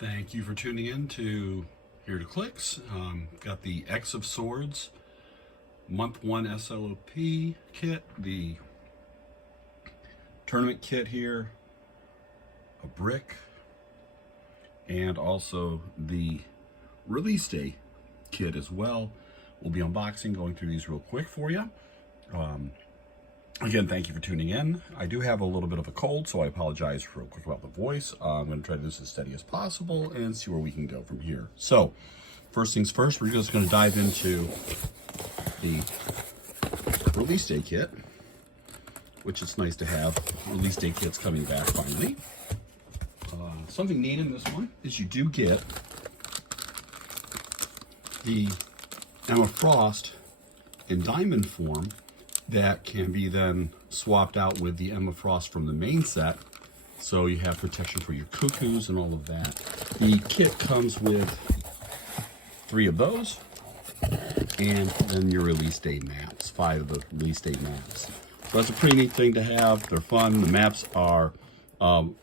Thank you for tuning in to Here to Clicks. Got the X of Swords Month 1 SLOP kit, the tournament kit here, a brick, and also the release day kit as well. We'll be unboxing, going through these real quick for you. Again, thank you for tuning in. I do have a little bit of a cold, so I apologize real quick about the voice. I'm going to try to do this as steady as possible and see where we can go from here. So, first things first, we're just going to dive into the release day kit, which is nice to have release day kits coming back finally. Something neat in this one is you do get the Emma Frost in diamond form that can be then swapped out with the Emma Frost from the main set, so you have protection for your cuckoos and all of that. The kit comes with 3 of those, and then your release day maps, 5 of the release day maps. So that's a pretty neat thing to have. They're fun. The maps are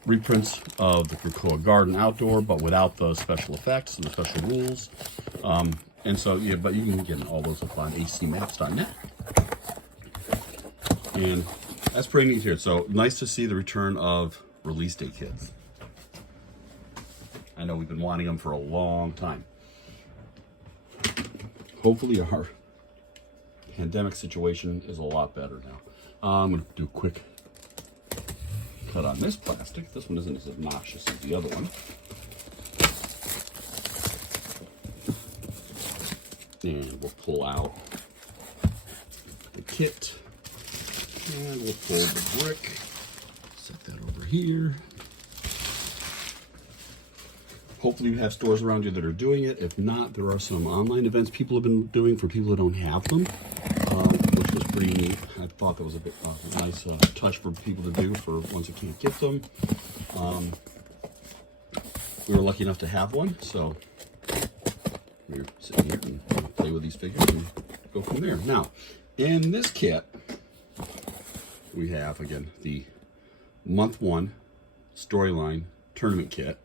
reprints of the Krakoa Garden Outdoor, but without the special effects and the special rules. And so, yeah, but you can get all those up on hcmaps.net. And that's pretty neat here. So nice to see the return of release day kits. I know we've been wanting them for a long time. Hopefully our pandemic situation is a lot better now. I'm going to do a quick cut on this plastic. This one isn't as obnoxious as the other one. And we'll pull out the kit. And we'll fold the brick, set that over here. Hopefully you have stores around you that are doing it. If not, there are some online events people have been doing for people who don't have them, which was pretty neat. I thought that was a bit nice touch for people to do for ones who can't get them. We were lucky enough to have one, so we're sitting here and play with these figures and go from there. Now, in this kit, we have, again, the month 1 storyline tournament kit.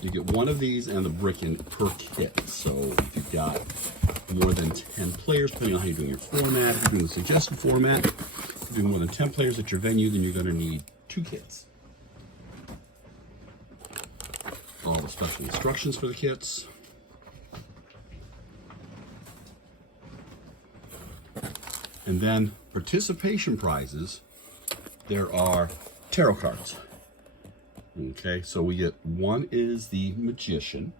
You get 1 of these and the brick in per kit. So if you've got more than 10 players, depending on how you're doing your format, if you're doing the suggested format, if you're doing more than 10 players at your venue, then you're going to need 2 kits. All the special instructions for the kits. And then participation prizes, there are tarot cards. Okay, so we get 1 is the Magician,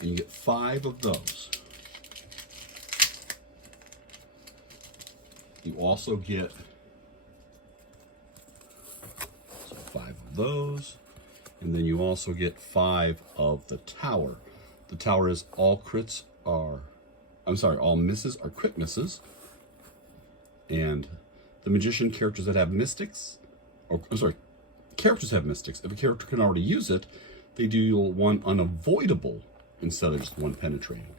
and you get 5 of those. You also get 5 of those, and then you also get 5 of the Tower. The Tower is all crits are, all misses are crit misses. And the Magician, characters that have mystics, characters have mystics. If a character can already use it, they deal 1 unavoidable instead of just 1 penetrating.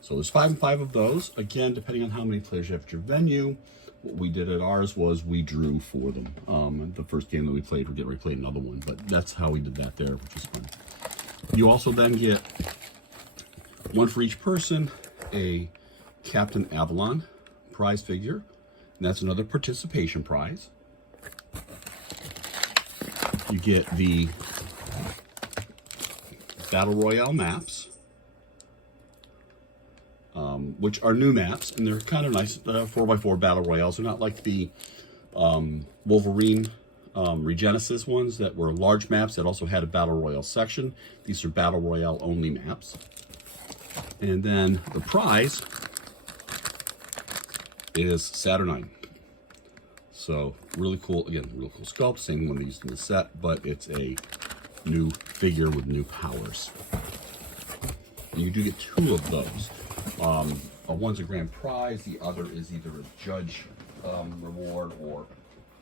So there's 5 and 5 of those. Again, depending on how many players you have at your venue, what we did at ours was we drew for them. The first game that we played, we're getting ready to play another one, but that's how we did that there, which is fun. You also then get 1 for each person, a Captain Avalon prize figure, and that's another participation prize. You get the Battle Royale maps, which are new maps, and they're kind of nice 4x4 Battle Royales. They're not like the Wolverine Regenesis ones that were large maps that also had a Battle Royale section. These are Battle Royale only maps. And then the prize is Saturnine. So really cool, again, real cool sculpt, same one they used in the set, but it's a new figure with new powers. And you do get 2 of those. One's a grand prize, the other is either a judge reward, or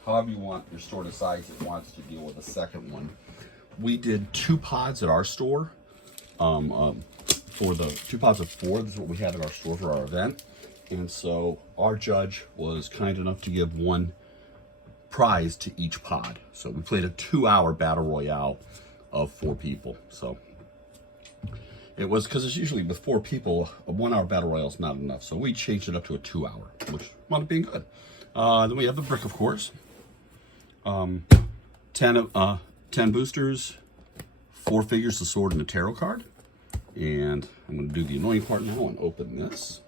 however you want your store decides it wants to deal with a second one. We did 2 pods at our store. For the 2 pods of 4, this is what we had at our store for our event. And so our judge was kind enough to give 1 prize to each pod. So we played a 2-hour battle royale of 4 people. So it was, because it's usually with 4 people, a 1-hour battle royale is not enough. So we changed it up to a 2-hour, which wound up being good. Then we have the brick, of course. 10 boosters, 4 figures, the sword, and a tarot card. And I'm going to do the annoying part now and open this.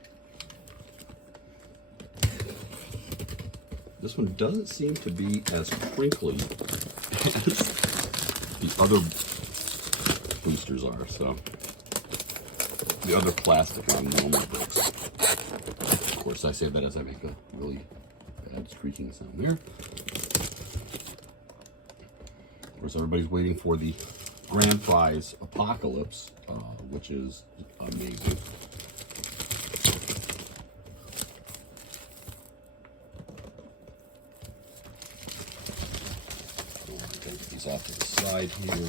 This one doesn't seem to be as crinkly as the other boosters are, so the other plastic on normal bricks. Of course, I say that as I make a really bad squeaking sound there. Of course, everybody's waiting for the grand prize Apocalypse, which is amazing. Take these off to the side here.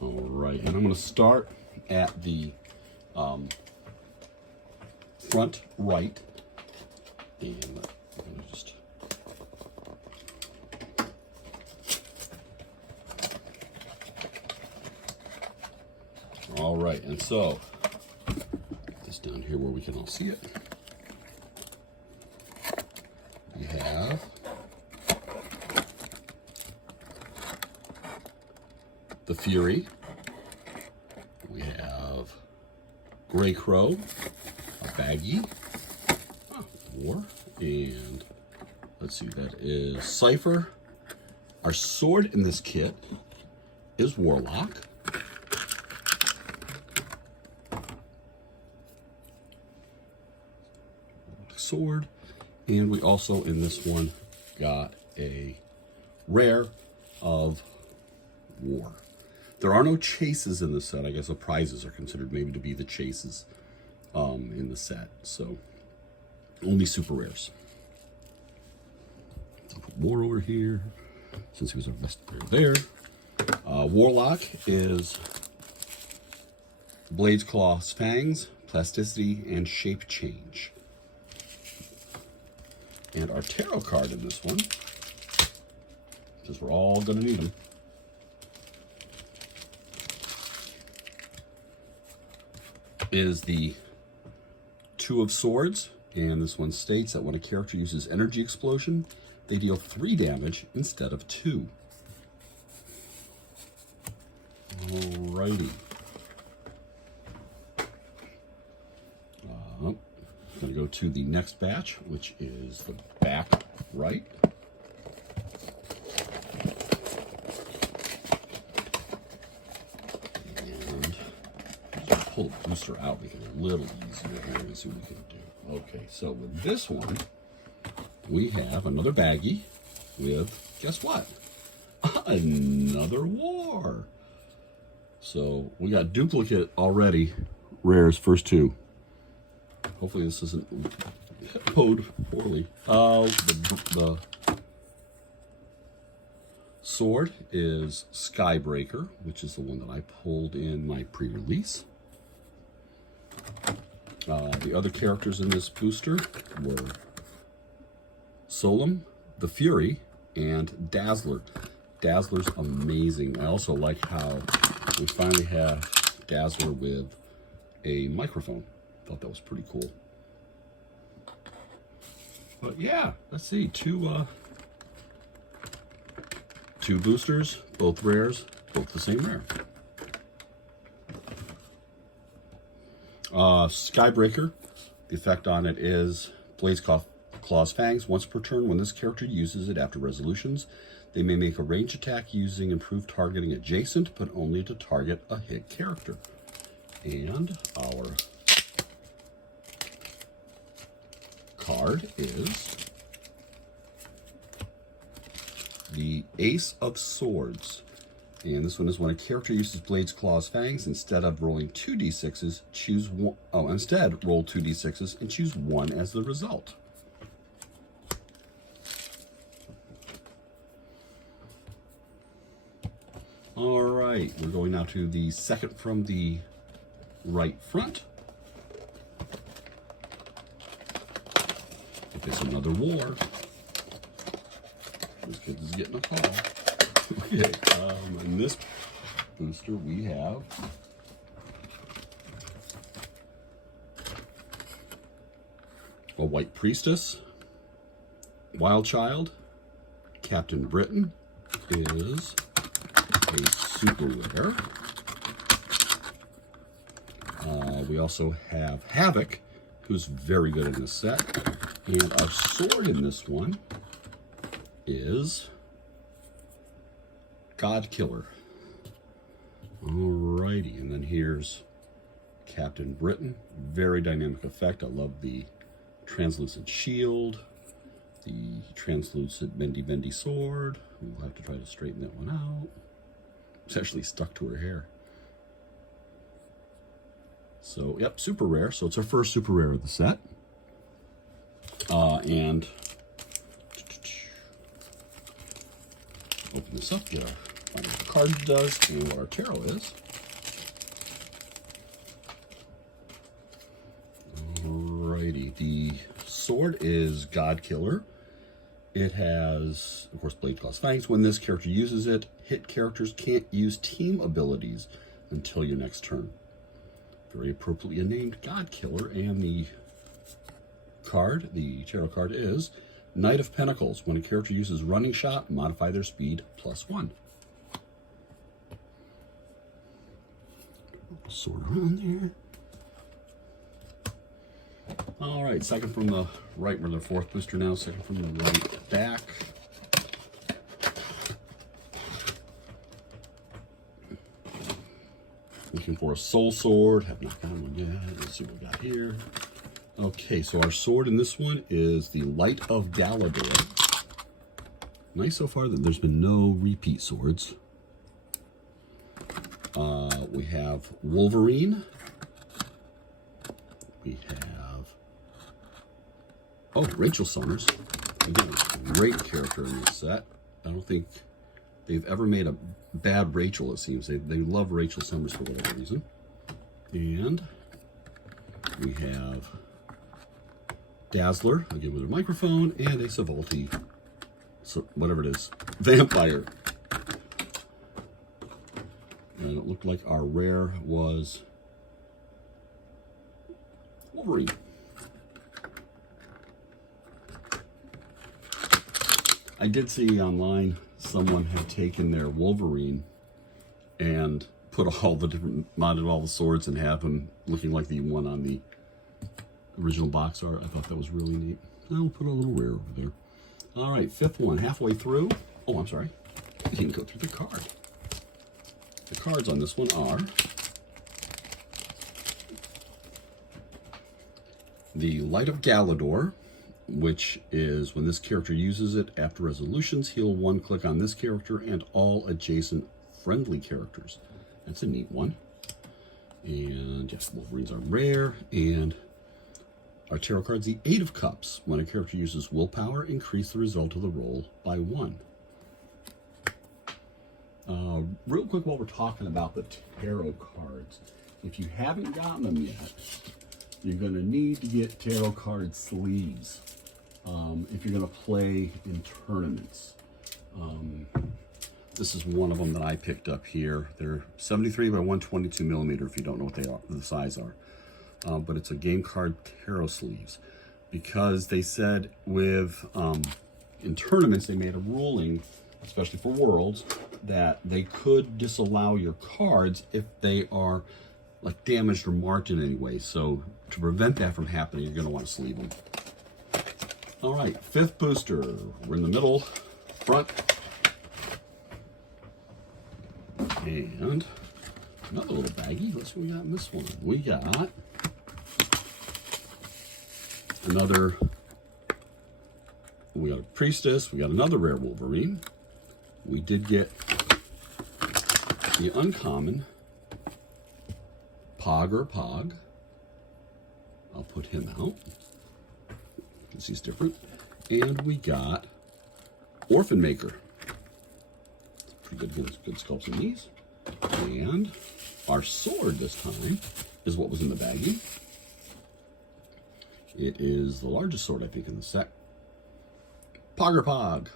All right, and I'm going to start at the front right, and I'm going to just all right, and so get this down here where we can all see it. We have the Fury. We have Gray Crow, a Baggie, War, and let's see, that is Cypher. Our sword in this kit is Warlock. Sword. And we also, in this one, got a rare of War. There are no chases in the set. I guess the prizes are considered maybe to be the chases in the set. So, only super rares. I'll put War over here, since he was our best player there. Warlock is Blades, Claws, Fangs, Plasticity, and Shape Change. And our tarot card in this one, because we're all going to need them, is the Two of Swords. And this one states that when a character uses Energy Explosion, they deal 3 damage instead of 2. Alrighty. I'm going to go to the next batch, which is the back right. And just pull the booster out, make it a little easier here and see what we can do. Okay, so with this one, we have another baggie with, guess what? Another War. So we got duplicate already, rares, first 2. Hopefully this isn't code poorly. The sword is Skybreaker, which is the one that I pulled in my pre-release. The other characters in this booster were Solum, the Fury, and Dazzler. Dazzler's amazing. I also like how we finally have Dazzler with a microphone. Thought that was pretty cool. But yeah, let's see, two boosters, both rares, both the same rare. Skybreaker, the effect on it is Blades, Claws, Fangs. Once per turn, when this character uses it after resolutions, they may make a range attack using improved targeting adjacent, but only to target a hit character. And our card is the Ace of Swords. And this one is when a character uses Blades, Claws, Fangs, instead of rolling 2d6s, choose one. Oh, instead, roll 2d6s and choose 1 as the result. All right, we're going now to the second from the right front. If it's another war, WizKids is getting a call. Okay, in this booster we have a White Priestess, Wild Child, Captain Britain is a super rare. We also have Havoc, who's very good in this set. And our sword in this one is God Killer. Alrighty, and then here's Captain Britain. Very dynamic effect. I love the translucent shield, the translucent bendy sword. We'll have to try to straighten that one out. It's actually stuck to her hair. So, yep, super rare. So it's our first super rare of the set. And open this up there. Find what the card does and what our tarot is. Alrighty, the sword is God Killer. It has, of course, Blade Claws Fangs. When this character uses it, hit characters can't use team abilities until your next turn. Very appropriately named God Killer. And the card, the tarot card, is Knight of Pentacles. When a character uses Running Shot, modify their speed +1. Sword around there. All right, second from the right. We're the fourth booster now. Second from the right back. Looking for a soul sword. Have not found one yet. Let's see what we got here. Okay, so our sword in this one is the Light of Galador. Nice so far that there's been no repeat swords. We have Wolverine. We have, oh, Rachel Summers. Again, a great character in this set. I don't think they've ever made a bad Rachel, it seems. They love Rachel Summers for whatever reason. And we have Dazzler, again with her microphone, and a Savolti, so whatever it is, vampire. And it looked like our rare was Wolverine. I did see online someone had taken their Wolverine and put all the different, modded all the swords and have him looking like the one on the original box art. I thought that was really neat. I'll put a little rare over there. All right, fifth one, halfway through. Oh, I'm sorry. I didn't go through the card. The cards on this one are the Light of Galador, which is when this character uses it after resolutions, he'll one-click on this character and all adjacent friendly characters. That's a neat one. And yes, Wolverines are rare. And our tarot card's the Eight of Cups. When a character uses willpower, increase the result of the roll by 1. Real quick, while we're talking about the tarot cards, if you haven't gotten them yet, you're going to need to get tarot card sleeves if you're going to play in tournaments. This is one of them that I picked up here. They're 73 by 122 millimeter, if you don't know what they are, the size are. But it's a game card tarot sleeves, because they said with in tournaments they made a ruling, especially for Worlds, that they could disallow your cards if they are like damaged or marked in any way. So to prevent that from happening, you're going to want to sleeve them. All right, fifth booster. We're in the middle, front. And another little baggie. Let's see what we got in this one. We got we got a Priestess. We got another rare Wolverine. We did get the uncommon Pog. I'll put him out because he's different. And we got Orphan Maker. Pretty good sculpts in these. And our sword this time is what was in the baggie. It is the largest sword, I think, in the set. Pog.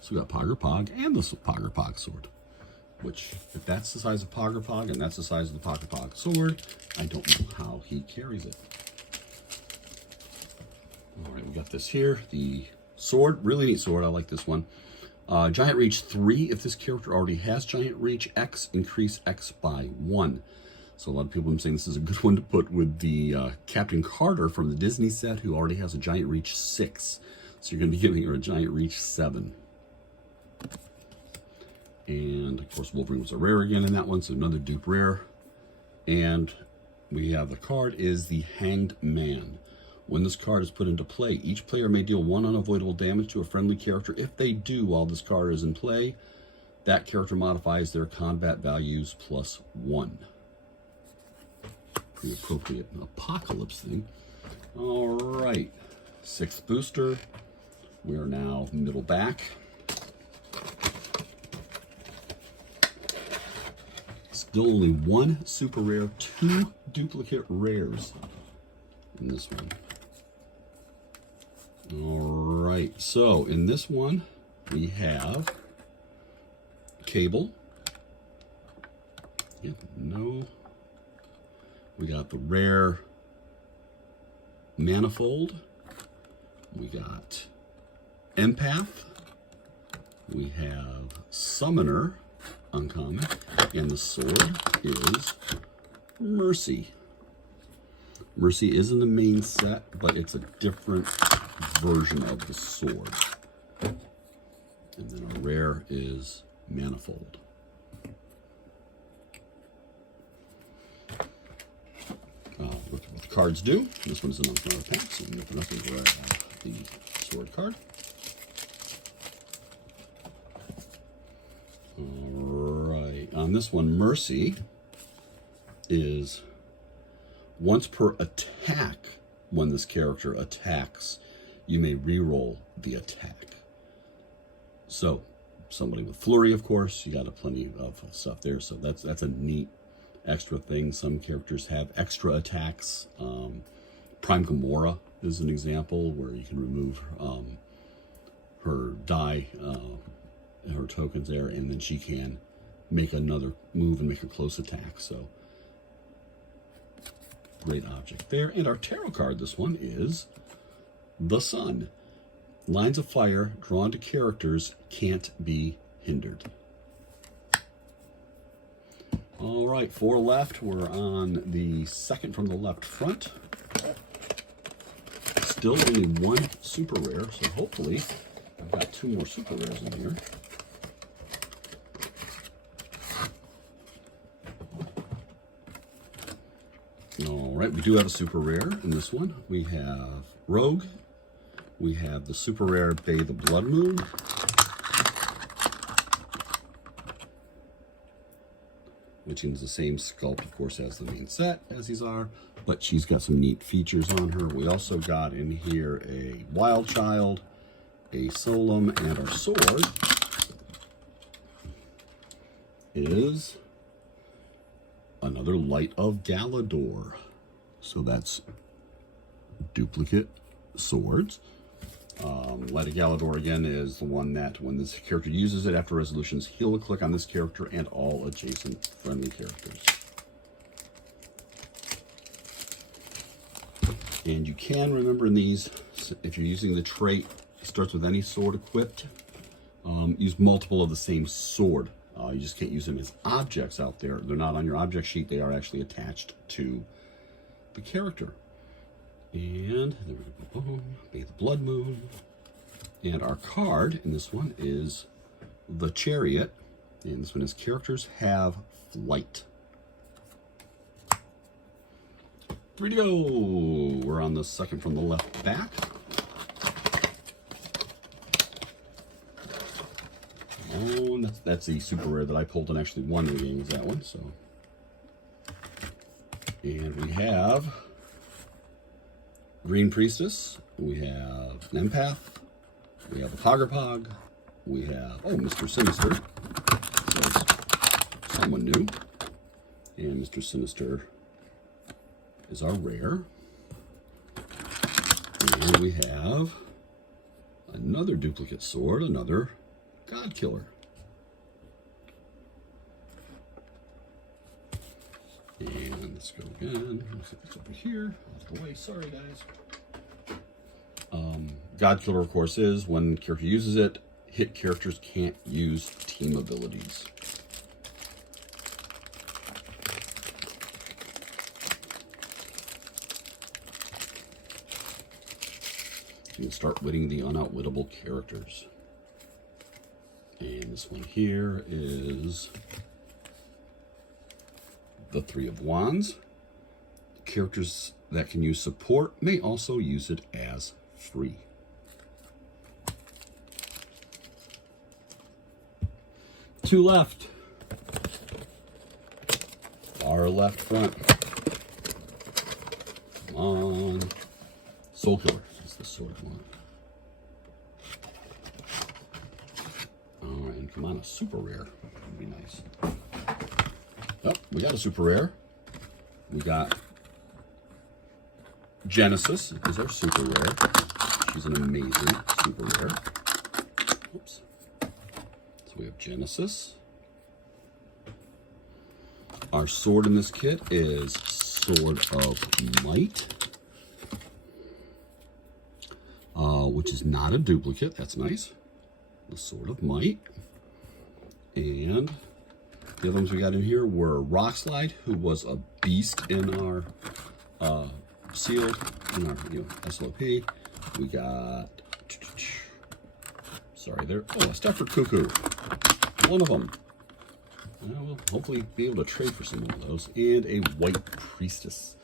So we got Pog and the Pog sword. Which, if that's the size of Pog and that's the size of the Pog sword, I don't know how he carries it. All right, we got this here. The sword, really neat sword. I like this one. Giant Reach 3. If this character already has Giant Reach X, increase X by 1. So a lot of people have been saying this is a good one to put with the Captain Carter from the Disney set, who already has a Giant Reach 6. So you're going to be giving her a Giant Reach 7. And, of course, Wolverine was a rare again in that one, so another dupe rare. And we have the card is the Hanged Man. When this card is put into play, each player may deal 1 unavoidable damage to a friendly character. If they do while this card is in play, that character modifies their combat values +1. Pretty appropriate apocalypse thing. All right, 6th booster. We are now middle back. Still only 1 super rare, 2 duplicate rares in this one. All right, so in this one we have Cable. No. We got the rare Manifold. We got Empath. We have Summoner, uncommon, and the sword is Mercy. Mercy is in the main set, but it's a different version of the sword. And then a rare is Manifold. Look at what the cards do. This one is an uncommon pack, so we open up and grab the sword card. Alright, on this one, Mercy is once per attack. When this character attacks, you may re-roll the attack. So, somebody with Flurry, of course, you got plenty of stuff there. So that's a neat extra thing. Some characters have extra attacks. Prime Gamora is an example where you can remove her die, her tokens there, and then she can make another move and make a close attack. So great object there. And our tarot card, this one, is the Sun. Lines of fire drawn to characters can't be hindered. All right, 4 left. We're on the second from the left front. Still only 1 super rare, so hopefully I've got 2 more super rares in here. All right, we do have a super rare in this one. We have Rogue. We have the super rare Bay the Blood Moon. Which is the same sculpt, of course, as the main set, as these are, but she's got some neat features on her. We also got in here a Wild Child, a Solum, and our sword is another Light of Galador. So that's duplicate swords. Light of Galador, again, is the one that when this character uses it after resolutions, he'll click on this character and all adjacent friendly characters. And you can remember in these, if you're using the trait, it starts with any sword equipped, use multiple of the same sword. You just can't use them as objects out there. They're not on your object sheet. They are actually attached to the character. And there we go. Bay the Blood Moon. And our card in this one is the Chariot. And this one is characters have flight. 3 to go. We're on the second from the left back. Oh, and that's the super rare that I pulled and actually won the game, is that one. So, and we have Green Priestess. We have an Empath. We have a Pog. We have, Mr. Sinister. So someone new. And Mr. Sinister is our rare. And we have another duplicate sword, another God Killer. And let's go again. Let's get this over here. Out of the way. Sorry, guys. God Killer, of course, is when the character uses it, hit characters can't use team abilities. You can start winning the unoutwittable characters. And this one here is the Three of Wands. Characters that can use support may also use it as free. Two left. Far left front. Come on. Soul Killer is the sword one. Alright, and come on, a super rare. Would be nice. Oh, we got a super rare. We got Genesis is our super rare. She's an amazing super rare. Oops. So we have Genesis. Our sword in this kit is Sword of Might, which is not a duplicate. That's nice. The Sword of Might. And the other ones we got in here were Rockslide, who was a beast in our sealed, in our SLOP. We got, sorry there, oh, a Stepford Cuckoo, one of them. We'll hopefully be able to trade for some of those. And a White Priestess.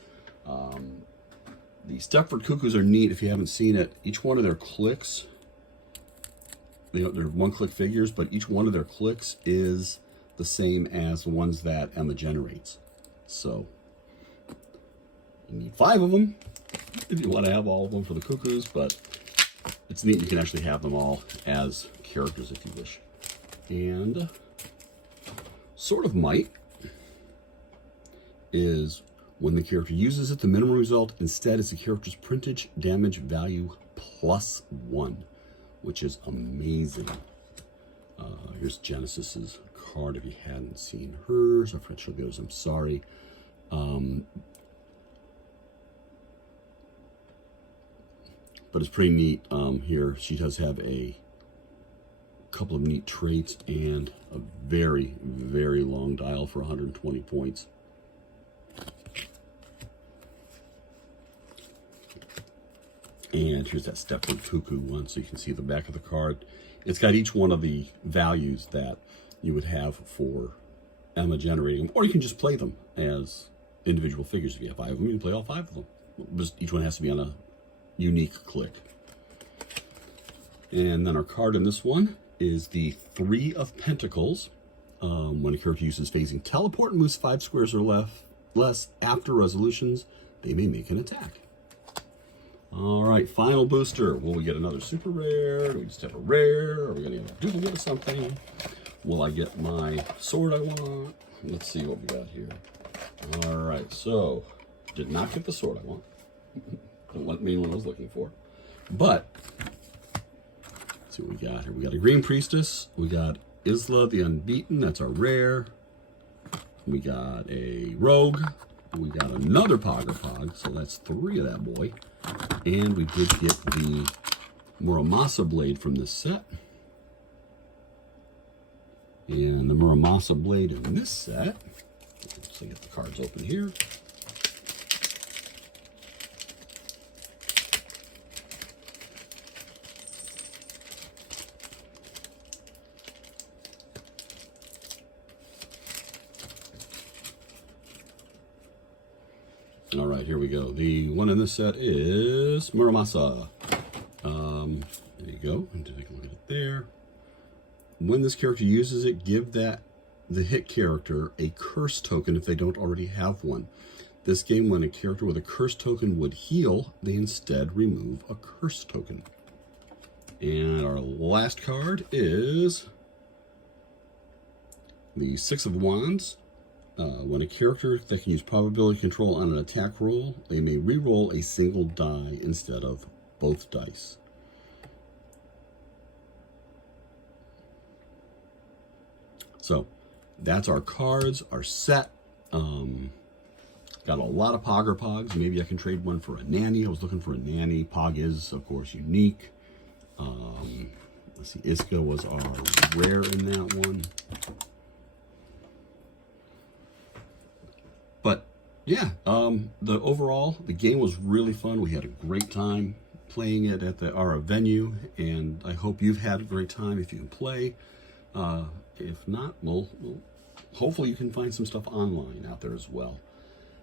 The Stepford Cuckoos are neat if you haven't seen it. Each one of their clicks, they're one-click figures, but each one of their clicks is the same as the ones that Emma generates. So you need 5 of them if you want to have all of them for the Cuckoos, but it's neat you can actually have them all as characters if you wish. And Sword of Might is when the character uses it, the minimum result instead is the character's printage damage value +1, which is amazing. Here's Genesis's card if you hadn't seen hers. I forgot to show those, I'm sorry. But it's pretty neat. Here she does have a couple of neat traits and a very, very long dial for 120 points. And here's that Stepford Cuckoo one, so you can see the back of the card. It's got each one of the values that you would have for Emma generating them, or you can just play them as individual figures. If you have 5 of them, you can play all 5 of them. Just each one has to be on a unique click. And then our card in this one is the Three of Pentacles. When a character uses phasing teleport and moves 5 squares or less after resolutions, they may make an attack. All right, final booster. Will we get another super rare? Do we just have a rare? Are we going to get a duplicate of something? Will I get my sword I want? Let's see what we got here. All right, so did not get the sword I want. Don't mean what I was looking for. But let's see what we got here. We got a Green Priestess. We got Isla the Unbeaten. That's our rare. We got a Rogue. We got another Pog, so that's 3 of that boy. And we did get the Muramasa Blade from this set. And the Muramasa Blade in this set. Let's get the cards open here. All right, here we go. The one in this set is Muramasa. There you go. And take a look at it there. When this character uses it, give the hit character a curse token if they don't already have one. This game, when a character with a curse token would heal, they instead remove a curse token. And our last card is the Six of Wands. When a character that can use probability control on an attack roll, they may re-roll a single die instead of both dice. So that's our cards, our set. Got a lot of Pog or Pogs. Maybe I can trade one for a Nanny. I was looking for a Nanny. Pog is, of course, unique. Let's see, Iska was our rare in that one. But yeah, the game was really fun. We had a great time playing it at our venue, and I hope you've had a great time if you can play. If not, well, hopefully you can find some stuff online out there as well.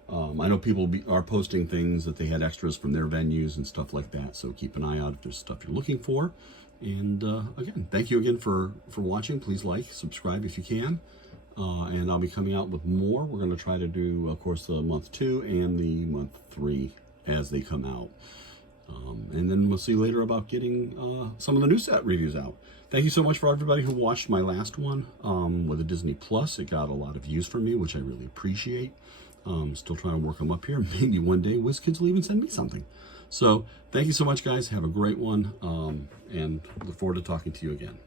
I know people are posting things that they had extras from their venues and stuff like that, so keep an eye out if there's stuff you're looking for. And again, thank you again for watching. Please like, subscribe if you can. And I'll be coming out with more. We're going to try to do, of course, the month 2 and the month 3 as they come out. And then we'll see later about getting some of the new set reviews out. Thank you so much for everybody who watched my last one with the Disney Plus. It got a lot of views from me, which I really appreciate. Still trying to work them up here. Maybe one day WizKids will even send me something. So thank you so much, guys. Have a great one, and look forward to talking to you again.